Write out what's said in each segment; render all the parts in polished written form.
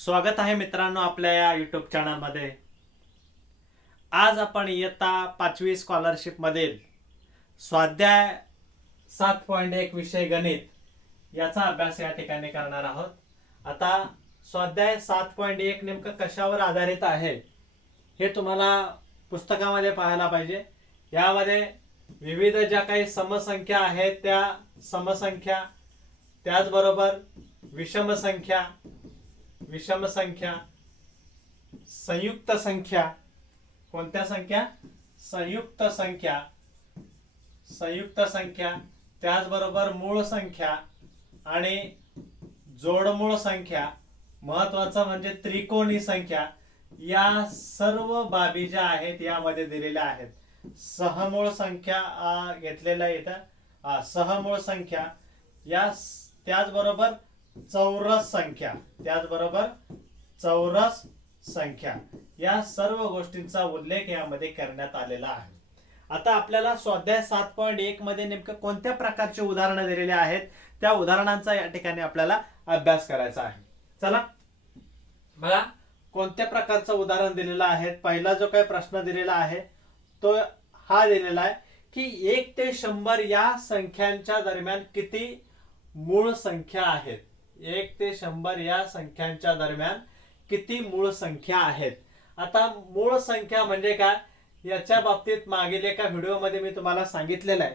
स्वागत आहे मित्रांनो आपल्या या यूट्यूब चॅनलमध्ये। आज आपण इयत्ता 5वी स्कॉलरशिप मधील स्वाध्याय 7.1 विषय गणित याचा अभ्यास या ठिकाणी करणार आहोत। आता स्वाध्याय 7.1 नेमकं कशावर आधारित आहे हे तुम्हाला पुस्तकामध्ये पाहायला पाहिजे। यामध्ये विविध ज्या काही समसंख्या आहेत त्या समसंख्या, त्याचबरोबर विषम संख्या, संयुक्त संख्या, कोणत्या संख्या? संयुक्त संख्या, त्याचबरोबर मूळ संख्या आणि जोडमूळ संख्या, महत्वाचं म्हणजे त्रिकोणी संख्या, या सर्व बाबी ज्या आहेत यामध्ये दिलेल्या आहेत। सहमूळ संख्या घेतलेल्या इथं सहमूळ संख्या, या त्याचबरोबर चौरस संख्या, या सर्व गोष्टींचा उल्लेख यामध्ये करण्यात आलेला आहे। आता आपल्याला स्वाध्याय 7.1 मध्ये नेमकं कोणत्या प्रकारचे उदाहरणं दिलेले आहेत त्या उदाहरणांचा या ठिकाणी आपल्याला अभ्यास करायचा आहे। चला बघा कोणत्या प्रकारचं उदाहरण दिलेलं आहे। पहिला जो काही प्रश्न दिलेला आहे तो हा दिलेला आहे की 1 ते 100 या संख्यांच्या दरम्यान किती मूळ संख्या आहेत। 1 ते 100 या संख्यांच्या दरम्यान किती मूळ संख्या आहेत। आता मूळ संख्या म्हणजे काय याच्या बाबतीत मागील एका व्हिडिओमध्ये मी तुम्हाला सांगितलेलं आहे।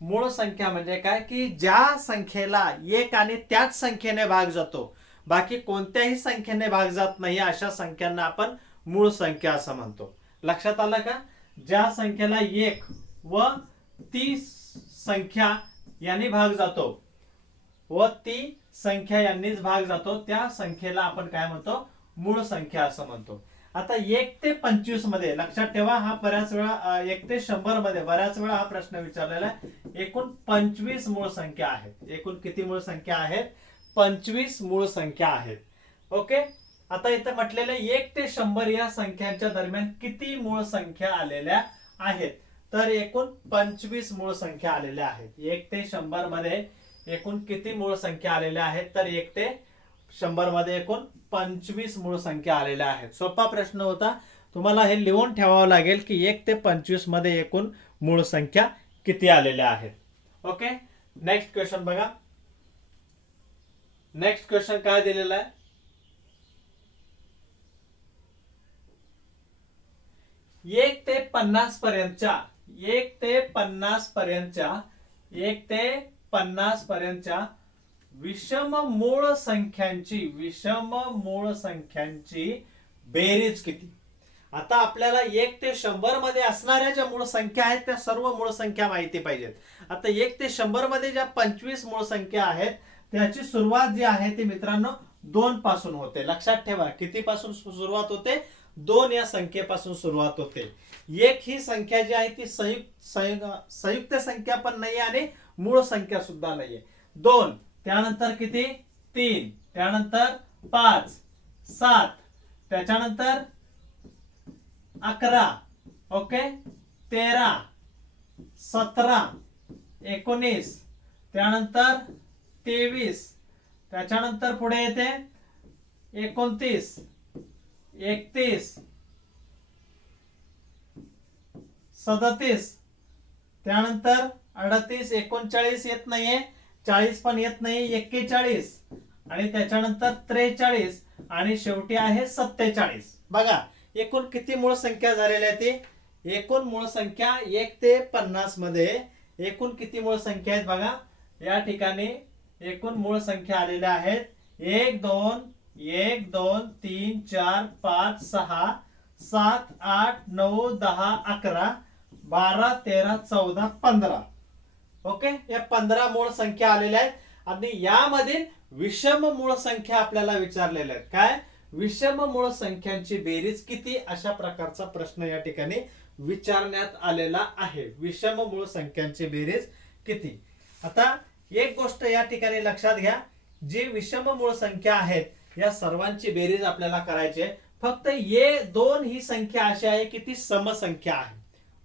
मूळ संख्या म्हणजे काय की ज्या संख्येला 1 आणि त्याच संख्येने भाग जातो, बाकी कोणत्याही संख्येने भाग जात नाही, अशा संख्यांना आपण मूळ संख्या असं म्हणतो। लक्षात आलं का? ज्या संख्येला 1 व ती संख्या यांनी भाग जातो व ती संख्या यांनीच भाग जातो त्या संख्येला आपण काय म्हणतो? मूळ संख्या असं म्हणतो। आता 1 ते 25 मध्ये लक्षात ठेवा, हा बऱ्याच वेळा 1 ते 100 मध्ये बऱ्याच वेळा हा प्रश्न विचारलेला आहे। एकूण 25 मूळ संख्या आहेत। एकूण किती मूळ संख्या आहेत? 25 मूळ संख्या आहेत। ओके, आता इथं म्हटलेलं 1 ते 100 या संख्यांच्या दरम्यान किती मूळ संख्या आलेल्या आहेत, तर एकूण 25 मूळ संख्या आलेल्या आहेत। 1 ते 100 मध्ये एकूण किती मूळ संख्या आलेल्या आहेत, तर 1 ते 100 मध्ये एकूण 25 मूळ संख्या आलेल्या आहेत। सोपा प्रश्न होता, तुम्हाला हे लिहून ठेवावं लागेल की 1 ते 25 मध्ये एकूण मूळ संख्या किती आलेल्या आहेत। ओके, नेक्स्ट क्वेश्चन बघा। नेक्स्ट क्वेश्चन काय दिलेला आहे? 1 ते 50 पर्यंतच्या 1 ते 50 पर्यंतच्या विषम मूळ संख्यांची बेरीज किती? आता आपल्याला 1 ते 100 मध्ये असणाऱ्या ज्या मूळ संख्या आहेत त्या सर्व मूळ संख्या माहिती पाहिजेत। आता 1 ते 100 मध्ये ज्या 25 मूळ संख्या आहेत त्याची सुरुवात जी आहे ती मित्रांनो 2 पासून होते। लक्षात ठेवा, किती पासून सुरुवात होते? 2 या संख्येपासून सुरुवात होते। 1 ही संख्या जी आहे ती संयुक्त संख्या पण नाही आणि मूळ संख्या सुद्धा नाहीये। 2 त्यानंतर किती? 3 त्यानंतर 5 7 त्याच्यानंतर 11 ओके 13 17 19 त्यानंतर 23 त्याच्यानंतर पुढे येते 29 31 37 त्यानंतर 38 39 येत नाहीये, 40 पण येत नाही, 41 आणि त्याच्यानंतर 43 आणि शेवटी आहे 47। बघा एकूण किती मूळ संख्या झालेल्या आहेत ते? एकूण मूळ संख्या 1 ते 50 मध्ये एकूण किती मूळ संख्या आहेत बघा। या ठिकाणी एकूण मूळ संख्या आलेल्या आहेत 1 2 1 2 3 4 5 6 7 8 9 10 11 12 13 14 15। ओके, या 15 मूळ संख्या आलेल्या आहेत आणि यामध्ये विषम मूळ संख्या आपल्याला विचारलेल्या आहेत। काय? विषम मूळ संख्यांची बेरीज किती, अशा प्रकारचा प्रश्न या ठिकाणी विचारण्यात आलेला आहे। विषम मूळ संख्यांची बेरीज किती? आता एक गोष्ट या ठिकाणी लक्षात घ्या, जी विषम मूळ संख्या आहेत या सर्वांची बेरीज आपल्याला करायची आहे। फक्त 2 ही संख्या अशी आहे की ती समसंख्या आहे।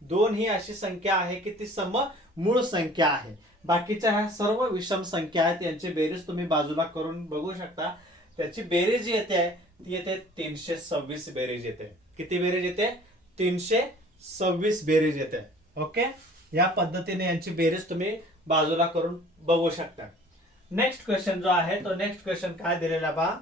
2 ही अशी संख्या आहे की ती सम मूळ संख्या आहे। बाकीच्या ह्या सर्व विषम संख्या आहेत, यांची बेरीज तुम्ही बाजूला करून बघू शकता। त्याची बेरीज येते येते 326 बेरीज येते. किती बेरीज येते? 326 बेरीज येते. ओके, या पद्धतीने यांची बेरीज तुम्ही बाजूला करून बघू शकता. नेक्स्ट क्वेश्चन जो आहे तो नेक्स्ट क्वेश्चन काय दिलेला पहा.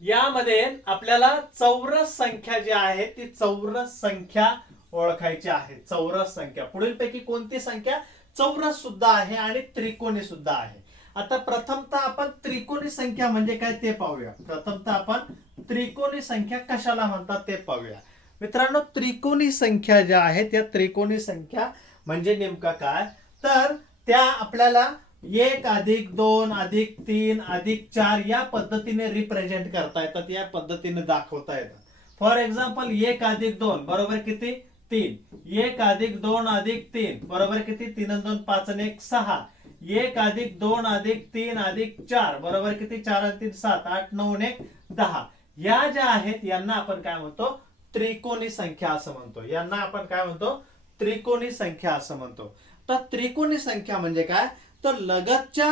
यामध्ये आपल्याला चौरस संख्या जी आहे ती चौरस संख्या ओळखायची आहे. चौरस संख्या पुढीलपैकी कोणती संख्या चौरस सुद्धा आहे आणि त्रिकोणी सुद्धा आहे. आता प्रथमतः आपण त्रिकोणी संख्या म्हणजे काय ते पाहूया. प्रथमतः आपण त्रिकोणी संख्या कशाला म्हणतात ते पाहूया. मित्रांनो, त्रिकोणी संख्या ज्या आहेत त्या त्रिकोणी संख्या म्हणजे नेमका काय, तर त्या आपल्याला 1 अधिक 2 अधिक 3 अधिक 4 या पद्धतीने रिप्रेझेंट करता येतात, या पद्धतीने दाखवता येतात. फॉर एक्झाम्पल 1 अधिक 2 बरोबर किती? 3. 1 अधिक 2 अधिक 3 बरोबर किती? 3 आणि 2 5 आणि 1 6. 1 अधिक 2 अधिक 3 अधिक 4 बरोबर किती? 4 आणि 3 7 8 9 आणि 1 10. या ज्या आहेत यांना आपण काय म्हणतो? त्रिकोणी संख्या असं म्हणतो. यांना आपण काय म्हणतो? त्रिकोणी संख्या असं म्हणतो. तर त्रिकोणी संख्या म्हणजे काय, तर लगतच्या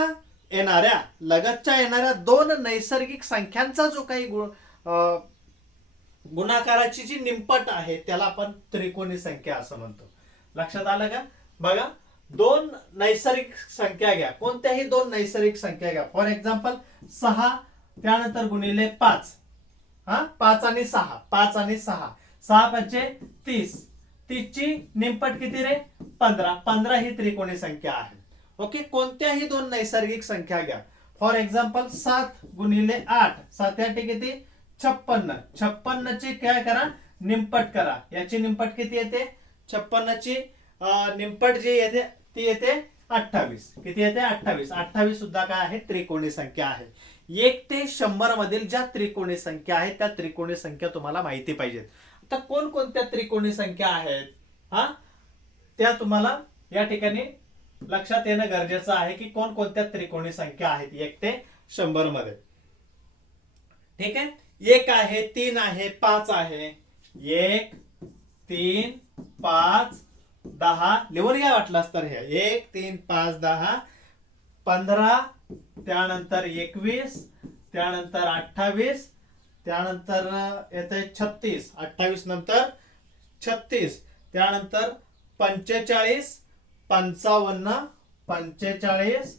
येणाऱ्या दोन नैसर्गिक संख्यांचा जो काही गुणाकाराची जी निमपट आहे त्याला आपण त्रिकोणी संख्या असं म्हणतो. लक्षात आलं का? बघा, दोन नैसर्गिक संख्या घ्या, कोणत्याही दोन नैसर्गिक संख्या घ्या. फॉर एक्झाम्पल 6 त्यानंतर गुणिले 5, 5 आणि 6, 5 आणि 6, 6 पंचे 30, 30 ची निमपट किती रे? 15. 15 ही त्रिकोणी संख्या आहे. ओके, कोणत्याही दोन नैसर्गिक संख्या घ्या. फॉर एक्झाम्पल 7 गुणिले 8, 7 8 किती? 56. 56 ची काय करा? निमपट करा. याची निमपट किती येते? 56 ची निमपट जी येते ती येते 28. किती येते? 28. 28 सुद्धा काय आहे? त्रिकोणी संख्या आहे. 1 ते 100 मधील ज्या त्रिकोणी संख्या आहेत त्या त्रिकोणी संख्या तुम्हाला माहिती पाहिजेत. आता कोणकोणत्या त्रिकोणी संख्या आहेत त्या तुम्हाला या ठिकाणी लक्षात येणं गरजेचं आहे की कोणकोणत्या त्रिकोणी संख्या आहेत 1 ते 100 मध्ये. ठीक आहे, 1 आहे, 3 आहे, 5 आहे. 1 3 5 10 लिहून घ्या वाटलास तर. हे 1 3 5 10 15, त्यानंतर 21, त्यानंतर 28, त्यानंतर येते 36, 28 नंतर 36, त्यानंतर 45 55 45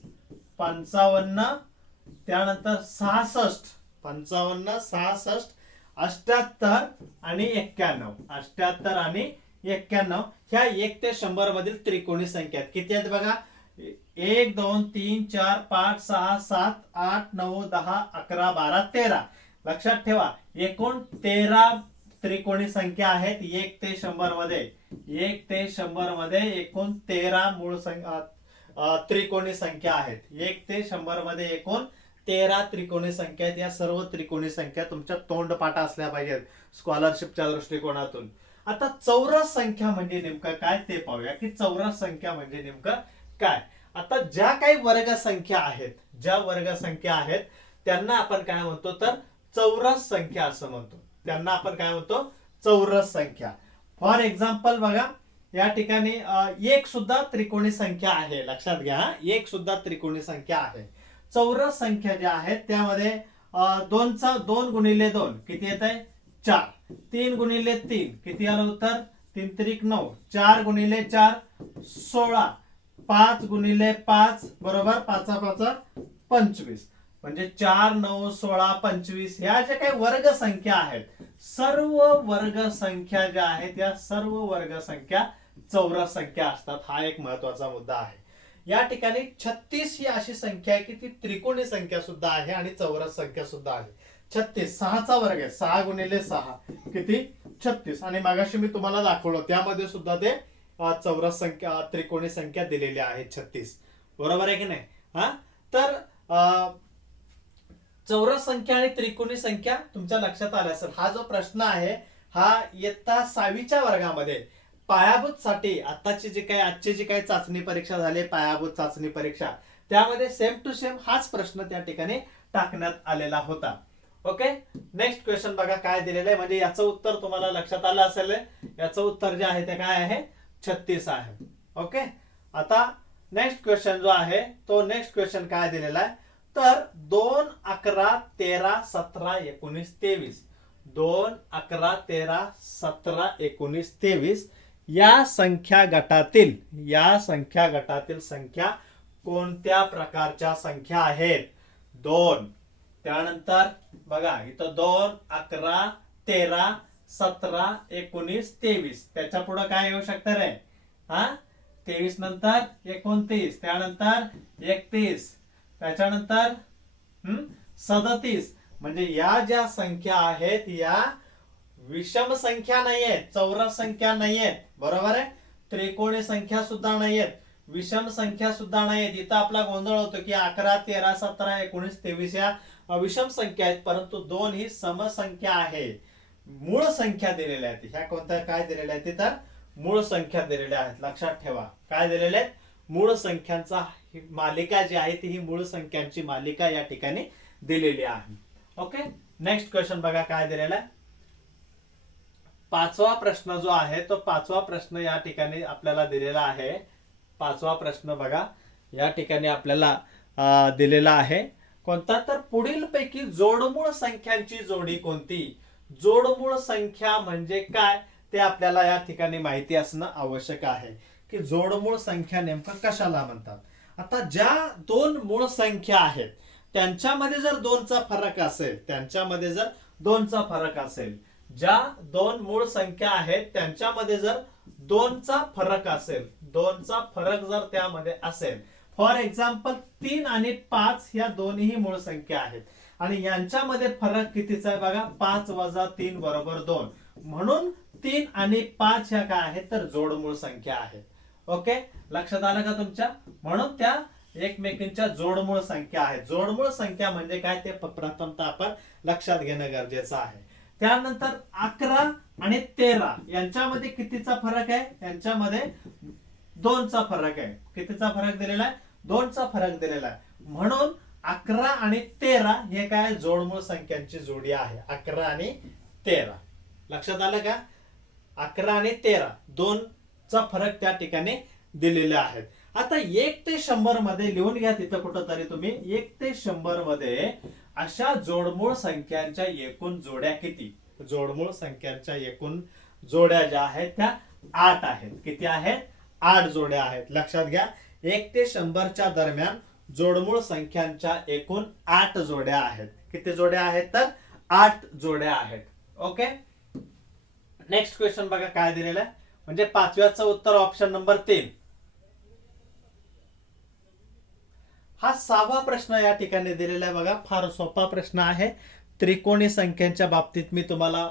55, त्यानंतर 66 55 66 78 आणि 91 78 आणि 91. ह्या 1 ते 100 मधील त्रिकोणी संख्या किती आहेत बघा. 1 2 3 4 5 6 7 8 9 10 11 12 13. लक्षात ठेवा, एकूण 13 त्रिकोणी संख्या आहेत 1 ते 100 मध्ये. 1 ते 100 मध्ये एकूण 13 मूळ त्रिकोणी संख्या आहेत. 1 ते 100 मध्ये एकूण 13 त्रिकोणी संख्या आहेत. या सर्व त्रिकोणी संख्या तुमच्या तोंडपाठ असल्या पाहिजेत स्कॉलरशिपच्या दृष्टिकोनातून. आता चौरस संख्या म्हणजे नेमकं काय ते पाहूया की चौरस संख्या म्हणजे नेमकं काय. आता ज्या काही वर्ग संख्या आहेत, ज्या वर्ग संख्या आहेत त्यांना आपण काय म्हणतो, तर चौरस संख्या असं म्हणतो. त्यांना आपण काय म्हणतो? चौरस संख्या. फॉर एक्झाम्पल बघा, या ठिकाणी 1 सुद्धा त्रिकोणी संख्या आहे. लक्षात घ्या, 1 सुद्धा त्रिकोणी संख्या आहे. चौरस संख्या ज्या आहेत त्यामध्ये 2 गुणिले 2 किती येत आहे? 4. 3 गुणिले 3 किती आलं उत्तर? 3 त्रिक 9. 4 गुणिले 4 16. 5 गुणिले 5 बरोबर 5 5 25. म्हणजे 4 9 16 25 ह्या ज्या काही वर्ग संख्या आहेत, सर्व वर्ग संख्या ज्या आहेत या सर्व वर्ग संख्या चौरस संख्या असतात. हा एक महत्वाचा मुद्दा आहे. या ठिकाणी 36 ही अशी संख्या आहे की ती त्रिकोणी संख्या सुद्धा आहे आणि चौरस संख्या सुद्धा आहे. 36 6 चा वर्ग आहे. 6 गुणिले 6 किती? 36. आणि मागाशी मी तुम्हाला दाखवलं त्यामध्ये सुद्धा ते चौरस संख्या त्रिकोणी संख्या दिलेल्या आहेत 36. बरोबर आहे की नाही? तर चौरस संख्या आणि त्रिकोणी संख्या तुमच्या लक्षात आल्या असेल. हा जो प्रश्न आहे हा इयत्ता 6वीच्या वर्गामध्ये पायाभूत साठी आजची जी काही चाचणी परीक्षा झाली, पायाभूत चाचणी परीक्षा, त्यामध्ये सेम टू सेम हाच प्रश्न त्या ठिकाणी टाकण्यात आलेला होता. ओके, नेक्स्ट क्वेश्चन बघा काय दिलेलं आहे. म्हणजे याचं उत्तर तुम्हाला लक्षात आलं असेल. याचं उत्तर जे आहे ते काय आहे? 36 आहे. ओके, आता नेक्स्ट क्वेश्चन जो आहे तो नेक्स्ट क्वेश्चन काय दिलेला आहे तर 2, 11, 13, 17, 19, 23 2, 11, 13, 17, 19, 23 या संख्या गटातील संख्या कोणत्या प्रकारच्या संख्या आहेत 2 त्यानंतर बघा इथं 2, 11, 13, 17, 19, 23 त्याच्या पुढे काय येऊ शकतं रे 23 नंतर 29 त्यानंतर 31 त्याच्यानंतर 37 म्हणजे या ज्या संख्या आहेत या विषम संख्या नाहीयेत चौरस संख्या नाहीयेत बरोबर आहे त्रिकोणी संख्या सुद्धा नाहीयेत विषम संख्या सुद्धा नाहीयेत इथं आपला गोंधळ होतो की 11, 13, 17, 19, 23 या विषम संख्या आहेत परंतु 2 ही समसंख्या आहे मूळ संख्या दिलेल्या आहेत ह्या कोणत्या काय दिलेल्या आहेत तर मूळ संख्या दिलेल्या आहेत लक्षात ठेवा काय दिलेल्या आहेत मूळ संख्यांचा मालिका जी आहे ती ही मूळ संख्यांची मालिका या ठिकाणी दिलेली आहे ओके नेक्स्ट क्वेश्चन बघा काय दिलेला आहे पाचवा प्रश्न जो आहे तो पाचवा प्रश्न या ठिकाणी आपल्याला दिलेला आहे पाचवा प्रश्न बघा या ठिकाणी आपल्याला दिलेला आहे कोणता तर पुढील पैकी जोडमूळ संख्यांची जोडी कोणती जोडमूळ संख्या म्हणजे काय ते आपल्याला या ठिकाणी माहिती असणं आवश्यक आहे की जोडमूळ संख्या नेमकं कशाला म्हणतात आता ज्या 2 मूळ संख्या आहेत त्यांच्यामध्ये जर 2चा फरक असेल ज्या 2 मूळ संख्या आहेत त्यांच्यामध्ये जर 2चा फरक असेल 2चा फरक जर त्यामध्ये असेल फॉर एक्झाम्पल 3 आणि 5 या दोन्ही मूळ संख्या आहेत आणि यांच्यामध्ये फरक कितीचा आहे बघा 5 - 3 = 2 म्हणून 3 आणि 5 ह्या काय आहेत तर जोडमूळ संख्या आहेत ओके लक्षात आलं का तुमच्या म्हणून त्या एकमेकींच्या जोडमूळ संख्या आहेत जोडमूळ संख्या म्हणजे काय ते प्रथमतः आपण लक्षात घेणं गरजेचं आहे त्यानंतर 11 आणि 13 यांच्यामध्ये कितीचा फरक आहे यांच्यामध्ये 2चा फरक आहे कितीचा फरक दिलेला आहे 2चा फरक दिलेला आहे म्हणून 11 आणि 13 हे काय जोडमूळ संख्यांची जोडी आहे 11 आणि 13 लक्षात आलं का 11 आणि 13 2चा फरक त्या ठिकाणी दिलेले आहेत आता 1 ते 100 मध्ये लिहून घ्या तिथं कुठंतरी तुम्ही 1 ते 100 मध्ये अशा जोडमूळ संख्यांच्या एकूण जोड्या किती जोडमूळ संख्यांच्या एकूण जोड्या ज्या आहेत त्या 8 आहेत किती आहेत 8 जोड्या आहेत लक्षात घ्या 1 ते 100च्या दरम्यान जोडमूळ संख्यांच्या एकूण 8 जोड्या आहेत किती जोड्या आहेत तर 8 जोड्या आहेत ओके नेक्स्ट क्वेश्चन बघा काय दिलेलं आहे म्हणजे पाचव्याचं उत्तर ऑप्शन नंबर 3 हा 6वा प्रश्न या ठिकाणी दिलेला आहे बघा फार सोपा प्रश्न आहे त्रिकोणी संख्यांच्या बाबतीत मी तुम्हाला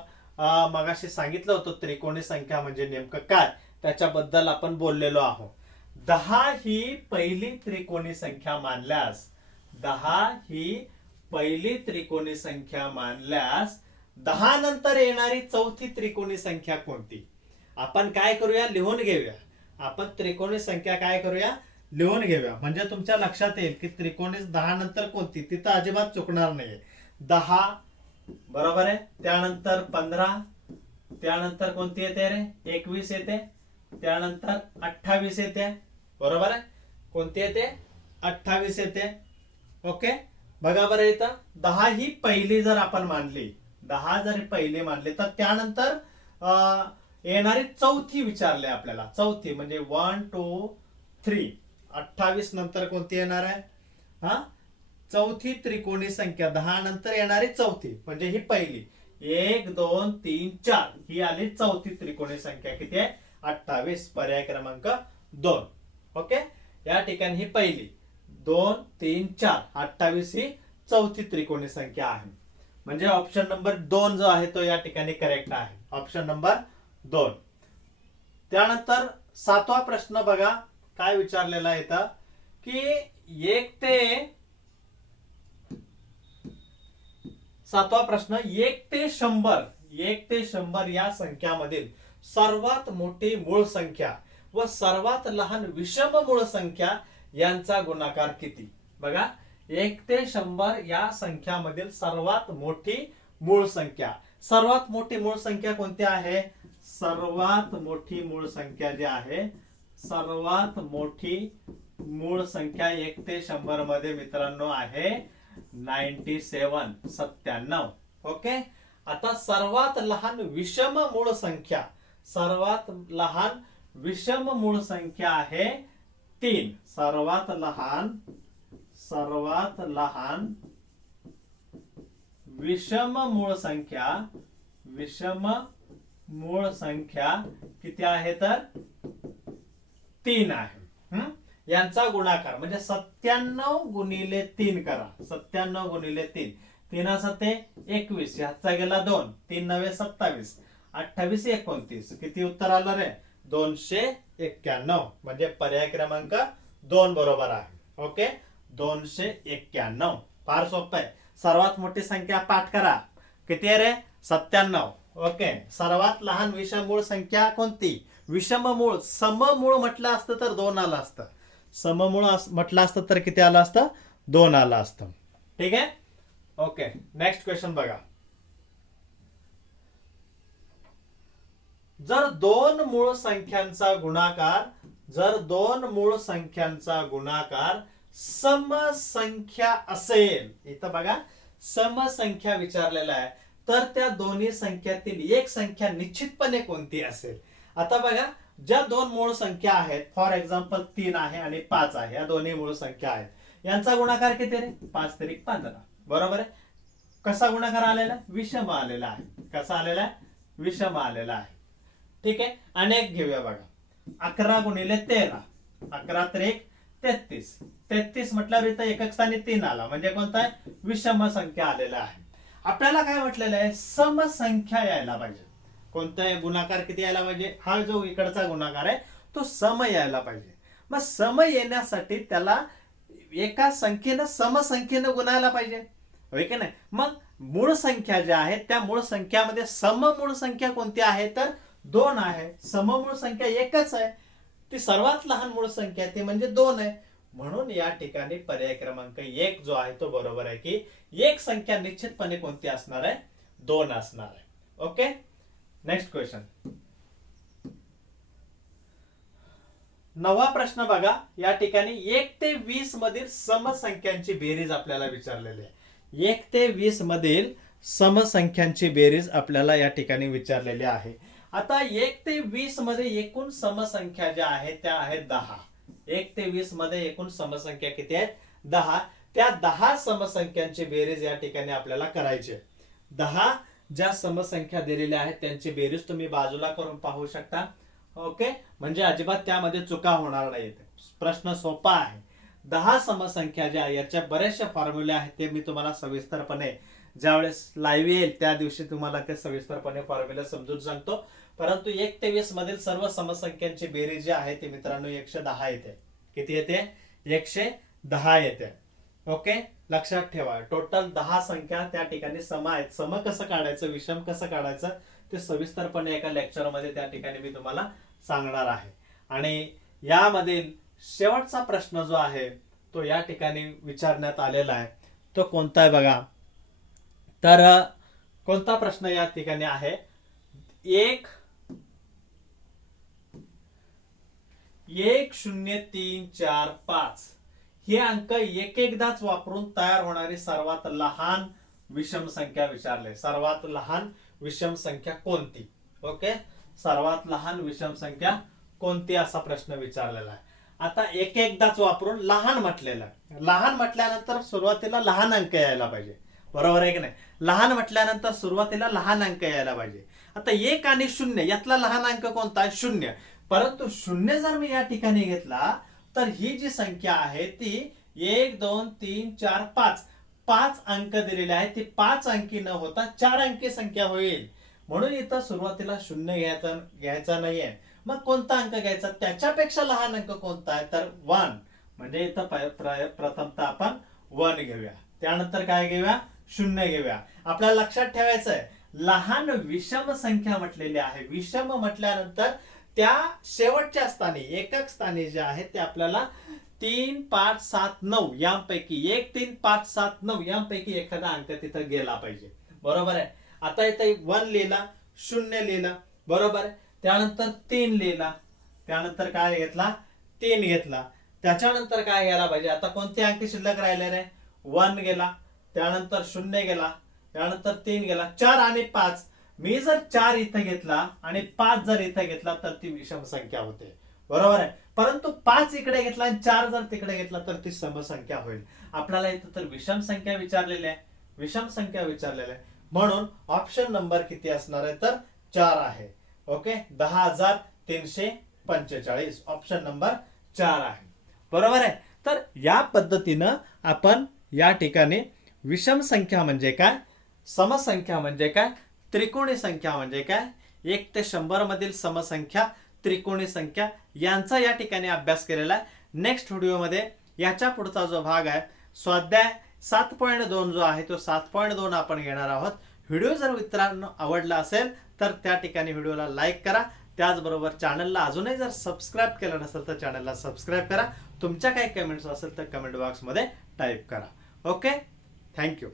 मगाशी सांगितलं होतं त्रिकोणी संख्या म्हणजे नेमकं काय त्याच्याबद्दल आपण बोललेलो आहोत 10 ही पहिली त्रिकोणी संख्या मानल्यास 10 ही पहिली त्रिकोणी संख्या मानल्यास 10 नंतर येणारी चौथी त्रिकोणी संख्या कोणती आपण काय करूया लिहून घेऊया आपण त्रिकोणी संख्या काय करूया लिहून घेऊया म्हणजे तुमच्या लक्षात येईल की त्रिकोणी 10 नंतर कोणती तिथं अजिबात चुकणार नाहीये 10 बरोबर आहे त्यानंतर 15 त्यानंतर कोणती येते रे 21 येते त्यानंतर 28 येते बरोबर आहे कोणती येते 28 येते ओके बघा बरं इथं 10 ही पहिली जर आपण मानली 10 जर पहिली मानली तर त्यानंतर येणारी चौथी विचारले आपल्याला चौथी म्हणजे 1 2 3 28 नंतर कोणती येणार आहे चौथी त्रिकोणी संख्या 10 नंतर येणारी चौथी म्हणजे ही पहिली 1 2 3 4 ही आली चौथी त्रिकोणी संख्या किती आहे 28 पर्याय क्रमांक 2 ओके या ठिकाणी ही पहिली 2 3 4 28 ही चौथी त्रिकोणी संख्या आहे म्हणजे ऑप्शन नंबर 2 जो आहे तो या ठिकाणी करेक्ट आहे ऑप्शन नंबर 2 त्यानंतर 7वा प्रश्न बघा काय विचारलेला आहे इथं की 1 ते 7वा प्रश्न 1 ते 100 या संख्यामधील सर्वात मोठी मूळ संख्या व सर्वात लहान विषम मूळ संख्या यांचा गुणाकार किती बघा 1 ते 100 या संख्यामधील सर्वात मोठी मूळ संख्या सर्वात मोठी मूळ संख्या कोणती आहे सर्वात मोठी मूळ संख्या जी आहे सर्वात मोठी मूळ संख्या 1 ते 100 मध्ये मित्रांनो आहे 97 97. ओके. आता सर्वात लहान विषम मूळ संख्या, सर्वात लहान विषम मूळ संख्या आहे 3. सर्वात लहान विषम मूळ संख्या किती आहे तर 3 आहे. यांचा गुणाकार म्हणजे 97 गुणिले 3 करा. 97 गुणिले 3, 3 7 21, ह्याचा गेला 2, 3 9 27, 28 29, किती उत्तर आलं रे? 291. म्हणजे पर्याय क्रमांक 2 बरोबर आहे. ओके, 291. फार सोपं आहे. सर्वात मोठी संख्या पाठ करा. किती आहे रे? 97. ओके. सर्वात लहान विषम मूळ संख्या कोणती? विषम मूळ. सममूळ म्हटलं असतं तर 2 आलं असतं. सममूळ म्हटलं असतं तर किती आलं असतं? 2 आलं असतं. ठीक आहे. ओके, नेक्स्ट क्वेश्चन बघा. जर दोन मूळ संख्यांचा गुणाकार समसंख्या असेल, इथं बघा समसंख्या विचारलेला आहे, तर त्या दोन्ही संख्यातील एक संख्या निश्चितपणे कोणती असेल? आता बघा, ज्या दोन मूळ संख्या आहेत, फॉर एक्झाम्पल 3 आहे आणि 5 आहे, या दोन्ही मूळ संख्या आहेत, यांचा गुणाकार किती रे? 5 3 15. बरोबर आहे. कसा गुणाकार आलेला? विषम आलेला आहे. कसा आलेला आहे? विषम आलेला आहे. ठीक आहे. अनेक घेऊया बघा. 11 गुणिले 13, 11 3 33. 33 म्हटल्यावर इथं एकक स्थानी 3 आला, म्हणजे कोणता आहे? विषम संख्या आलेला आहे. आपल्याला काय म्हटलेलं आहे? समसंख्या यायला पाहिजे. कोणता गुणाकार किती यायला पाहिजे? हा जो इकडचा गुणाकार आहे तो सम यायला पाहिजे. मग सम येण्यासाठी त्याला एका संख्येनं समसंख्येनं गुणायला पाहिजे, होय की नाही? मग मूळ संख्या ज्या आहेत त्या मूळ संख्यामध्ये सममूळ संख्या कोणती आहे तर 2 आहे. सममूळ संख्या एकच आहे, ती सर्वात लहान मूळ संख्या ती म्हणजे 2 आहे. म्हणून या ठिकाणी पर्याय क्रमांक 1 जो आहे तो बरोबर आहे की एक संख्या निश्चितपणे कोणती असणार आहे? 2 असणार आहे. Okay, next question. 9वा प्रश्न बघा. या ठिकाणी 1 ते 20 मधील समसंख्यांची बेरीज आपल्याला विचारलेली आहे. 1 ते 20 मधील समसंख्यांची बेरीज आपल्याला या ठिकाणी विचारलेली आहे. आता 1 ते 20 मध्ये एकूण समसंख्या ज्या आहेत त्या आहेत 10. 1 ते 20 मध्ये एकूण समसंख्या किती आहेत? 10. त्या 10 समसंख्यांची बेरीज या ठिकाणी आपल्याला करायची आहे. 10 ज्या समसंख्या दिलेल्या आहेत त्यांची बेरीज तुम्ही बाजूला करून पाहू शकता. ओके, म्हणजे अजिबात त्यामध्ये चुका होणार नाहीत. प्रश्न सोपा आहे. 10 समसंख्या ज्या याच्या बरेचशे फॉर्म्युले आहेत ते मी तुम्हाला सविस्तरपणे ज्यावेळेस लाईव्ह येईल त्या दिवशी तुम्हाला ते सविस्तरपणे फॉर्म्युला समजून सांगतो. परंतु 1 ते 20 मधील सर्व समसंख्यांची बेरीज जी आहे ती मित्रांनो 110 येते. किती येते? 110 येते. ओके, लक्षात ठेवा. टोटल 10 संख्या त्या ठिकाणी सम आहेत. सम कसं काढायचं, विषम कसं काढायचं ते सविस्तरपणे एका लेक्चरमध्ये त्या ठिकाणी मी तुम्हाला सांगणार आहे. आणि यामधील शेवटचा प्रश्न जो आहे तो या ठिकाणी विचारण्यात आलेला आहे तो कोणता आहे बघा. तर कोणता प्रश्न या ठिकाणी आहे? 1 0 3 4 5 हे अंक एकदाच वापरून तयार होणारी सर्वात लहान विषम संख्या विचारले. सर्वात लहान विषम संख्या कोणती? ओके, सर्वात लहान विषम संख्या कोणती असा प्रश्न विचारलेला आहे. आता एकदाच वापरून लहान म्हटलेलं आहे. लहान म्हटल्यानंतर सुरुवातीला लहान अंक यायला पाहिजे, बरोबर आहे की नाही? लहान म्हटल्यानंतर सुरुवातीला लहान अंक यायला पाहिजे. आता 1 आणि 0 यातला लहान अंक कोणता आहे? 0. परंतु 0 जर मी या ठिकाणी घेतला तर ही जी संख्या आहे ती 1 2 3 4 5 5 अंक दिलेले आहेत. ती 5 अंकी न होता 4 अंकी संख्या होईल. म्हणून इथं सुरुवातीला 0 घ्यायचा नाहीये. मग कोणता अंक घ्यायचा? त्याच्यापेक्षा लहान अंक कोणता आहे तर 1. म्हणजे इथं प्रथमतः आपण 1 घेऊया, त्यानंतर काय घेऊया? 0 घेऊया. आपल्याला लक्षात ठेवायचं आहे लहान विषम संख्या म्हटलेली आहे. विषम म्हटल्यानंतर त्या शेवटच्या स्थानी एकक स्थानी जे आहे ते आपल्याला 3 5 7 9 यांपैकी 1 3 5 7 9 यांपैकी एखादा अंक तिथं गेला पाहिजे, बरोबर आहे? आता इथे 1 लिहिला, 0 लिहिला, बरोबर आहे? त्यानंतर 3 लिहिला, त्यानंतर काय घेतला? 3 घेतला, त्याच्यानंतर काय घ्यायला पाहिजे, आता कोणते अंक शिल्लक राहिले रे, 1 गेला, त्यानंतर 0 गेला, त्यानंतर 3 गेला, 4 आणि 5. मी जर 4 इथं घेतला आणि 5 जर इथं घेतला तर ती विषम संख्या होते, बरोबर आहे. परंतु 5 इकडे घेतला आणि 4 जर तिकडे घेतला तर ती समसंख्या होईल. आपल्याला इथं तर विषम संख्या विचारलेली आहे, विषम संख्या विचारलेली आहे, म्हणून ऑप्शन नंबर किती असणार आहे तर 4 आहे. ओके, 10,345 ऑप्शन नंबर 4 आहे, बरोबर आहे. तर या पद्धतीनं आपण या ठिकाणी विषम संख्या म्हणजे काय, समसंख्या म्हणजे काय, त्रिकोणी संख्या म्हणजे काय, 1 ते 100 मधील समसंख्या, त्रिकोणी संख्या यांचा या ठिकाणी अभ्यास केलेला आहे. नेक्स्ट व्हिडिओमध्ये याच्या पुढचा जो भाग आहे स्वाध्याय 7.2 जो आहे तो 7.2 आपण घेणार आहोत. व्हिडिओ जर मित्रांनो आवडला असेल तर त्या ठिकाणी व्हिडिओला लाईक करा. त्याचबरोबर चॅनलला अजूनही जर सबस्क्राईब केलं नसेल तर चॅनलला सबस्क्राईब करा. तुमच्या काही कमेंट्स असेल तर कमेंट बॉक्समध्ये टाईप करा. Okay, thank you.